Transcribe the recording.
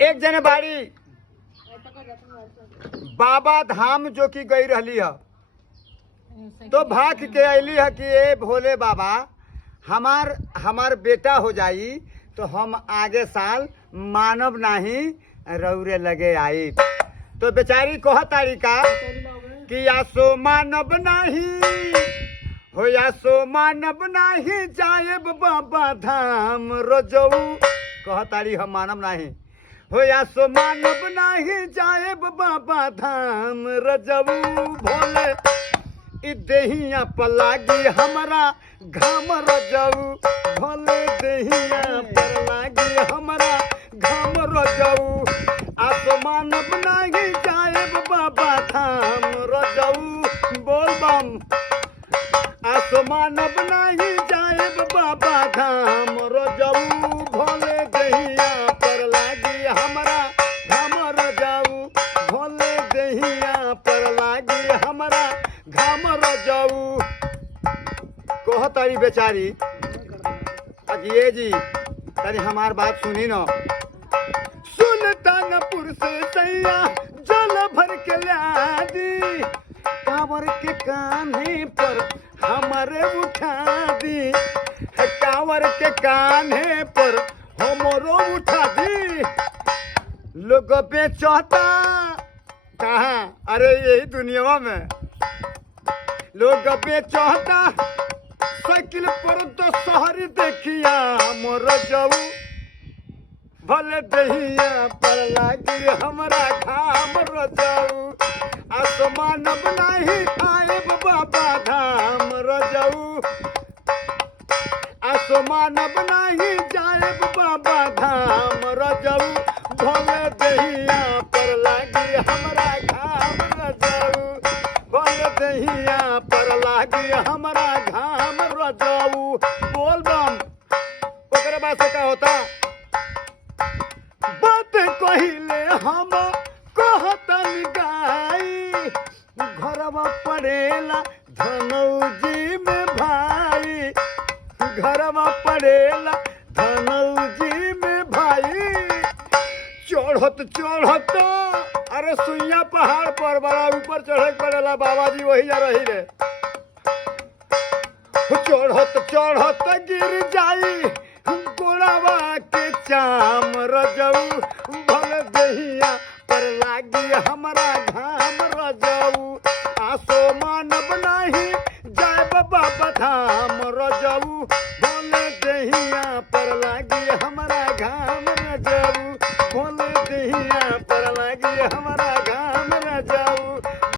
एक जने बाड़ी बाबा धाम जो कि गई रही है, तो भाग के अली है कि ए भोले बाबा हमार बेटा हो जाई तो हम आगे साल मानव नहीं रौरे लगे आई। तो बेचारी कह तारिका कि यासो मानव नहीं हो, यासो मानव नहीं जाएब बाबा धाम रोजऊ। कह तारी हम मानव नहीं हो, यासो मानव नहीं जाएब बाबा धाम रजऊ। भोले इ देहिया पर लागी हमरा घाम रजऊ, भोले देहिया पर लागी हमरा घाम रजऊ। आसो मानव नहीं जाएब बाबा धाम रजऊ। बोल बम। आसो मानव नहीं जाएब बाबा धाम रजऊ, भोले देहिया पर लागी हमरा घाम रजऊ, भोले देहिया पर लागी हमरा घाम रजऊ। कह तारी बेचारी अजिए जी तारी हमार बात सुनी न। सुल्तानपुर से सैया जल भर के ला दी, कांवर के कान्हे पर हमारे उठा दी, कांवर के कान्हे पर हमरो उठा दी। लोग बेचता कहाँ, अरे यही दुनिया में लोग बेचता साइकिल पर तो शहर देखिया मोर जाऊ, भले दहिया पर लागी हमरा घाम रजाऊ। आसमान नहीं आएब बाबा धाम रजाऊ, आसमान नहीं जाएब बाबा धाम रजाऊ, भले दहिया पर लागी हमरा घाम रजाऊ, भले दहिया पर लागी हमरा घाम रजाऊ। बोल बम। ओकरे बाद से का होता बात कहिले हम कहतन गाई, घरवा पड़ेला धनौजी में भाई, घरवा पड़ेला धनौजी में भाई। चढ़त चढ़त अरे सुइया पहाड़ पर बड़ा ऊपर चढ़े पड़ेला, बाबा जी वही जा रही रे। चढ़त चढ़त गिर जाई गोड़ावा के चाम रजऊ, भले दहिया पर लागी हमरा घाम रजऊ। आसो मानव नहीं जाए बाबा धाम रजऊ, भले दहिया पर लागी हमरा घाम रजऊ, भले दहिया पर लागी हमरा